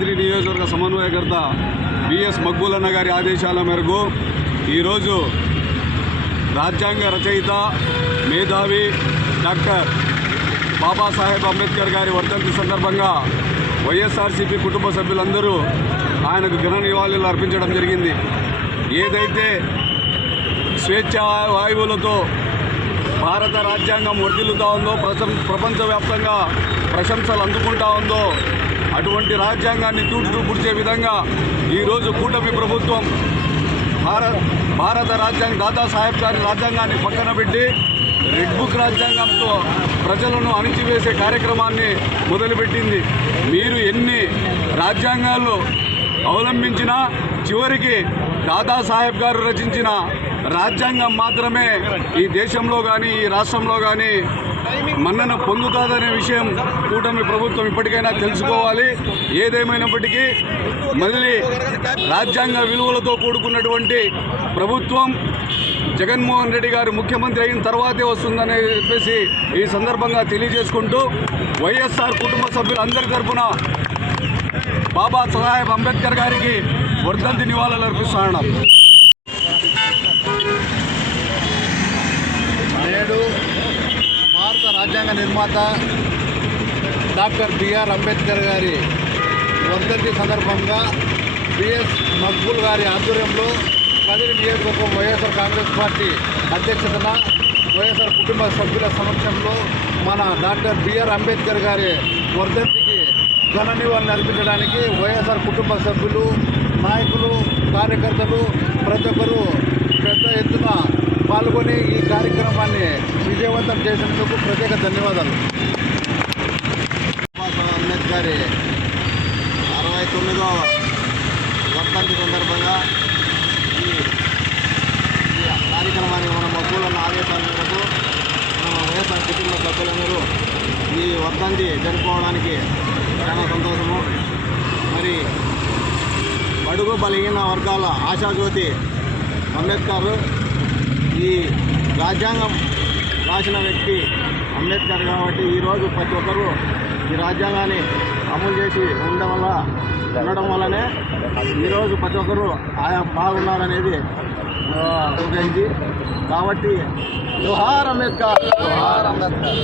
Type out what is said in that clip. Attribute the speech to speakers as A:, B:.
A: కదిరి నియోజకవర్గ సమన్వయకర్త బిఎస్ మక్బూలన్న గారి ఆదేశాల మేరకు ఈరోజు రాజ్యాంగ రచయిత మేధావి డాక్టర్ బాబాసాహెబ్ అంబేద్కర్ గారి వర్ధంతి సందర్భంగా వైఎస్ఆర్సీపీ కుటుంబ సభ్యులందరూ ఆయనకు ఘన నివాళులు అర్పించడం జరిగింది. ఏదైతే స్వేచ్ఛ వాయువులతో భారత రాజ్యాంగం వర్ధిల్లుతా ఉందో ప్రపంచ ప్రపంచవ్యాప్తంగా ప్రశంసలు అందుకుంటా ఉందో అటువంటి రాజ్యాంగాన్ని తూడుచూపుడిచే విధంగా ఈరోజు కూటమి ప్రభుత్వం భారత భారత రాజ్యాంగ దాదాసాహెబ్ గారి రాజ్యాంగాన్ని పక్కన పెట్టి రెడ్ బుక్ రాజ్యాంగంతో ప్రజలను అణిచివేసే కార్యక్రమాన్ని మొదలుపెట్టింది. మీరు ఎన్ని రాజ్యాంగాలు అవలంబించినా చివరికి దాదాసాహెబ్ గారు రచించిన రాజ్యాంగం మాత్రమే ఈ దేశంలో కానీ ఈ రాష్ట్రంలో కానీ మన్నన పొందుతుందనే విషయం కూటమి ప్రభుత్వం ఇప్పటికైనా తెలుసుకోవాలి. ఏదేమైనప్పటికీ మళ్ళీ రాజ్యాంగ విలువలతో కూడుకున్నటువంటి ప్రభుత్వం జగన్మోహన్ రెడ్డి గారు ముఖ్యమంత్రి అయిన తర్వాతే వస్తుందని చెప్పేసి ఈ సందర్భంగా తెలియజేసుకుంటూ వైఎస్ఆర్ కుటుంబ సభ్యులందరి తరఫున బాబా సాహెబ్ అంబేద్కర్ గారికి వర్ధంతి నివాళులు అర్పిస్తున్నాం
B: నేడు భారత రాజ్యాంగ నిర్మాత డాక్టర్ బిఆర్ అంబేద్కర్ గారి వర్ధంతి సందర్భంగా బిఎస్ మక్బుల్ గారి ఆధ్వర్యంలో కదిరి నియోజకవర్గం వైఎస్ఆర్ కాంగ్రెస్ పార్టీ అధ్యక్షతన వైఎస్ఆర్ కుటుంబ సభ్యుల సమక్షంలో మన డాక్టర్ బిఆర్ అంబేద్కర్ గారి వర్ధంతికి ఘన నివాళులు అర్పించడానికి వైఎస్ఆర్ కుటుంబ సభ్యులు నాయకులు కార్యకర్తలు ప్రతి ఒక్కరూ పెద్ద ఎత్తున పాల్గొని ఈ కార్యక్రమాన్ని విజయవంతం చేసినందుకు ప్రత్యేక ధన్యవాదాలు. అంబేద్కర్ అరవై తొమ్మిదవ వర్ధంతి సందర్భంగా ఈ ఈ కార్యక్రమాన్ని మన మగ్గులన్న ఆదేశాల మేరకు మన వైఎస్ఆర్ కుటుంబ సభ్యులందరూ ఈ వర్ధంతి జరుపుకోవడానికి చాలా సంతోషము. మరి బడుగు బలహీన వర్గాల ఆశాజ్యోతి అంబేద్కర్ ఈ రాజ్యాంగం రాసిన వ్యక్తి అంబేద్కర్ కాబట్టి ఈరోజు ప్రతి ఒక్కరూ ఈ రాజ్యాంగాన్ని అమలు చేసి ఉండడం వల్ల ఉండడం వల్లనే ఈరోజు ప్రతి ఒక్కరూ ఆయా బాగున్నారనేది ఒక ఇది కాబట్టి జోహార్ అంబేద్కర్ జోహార్ అంబేద్కర్.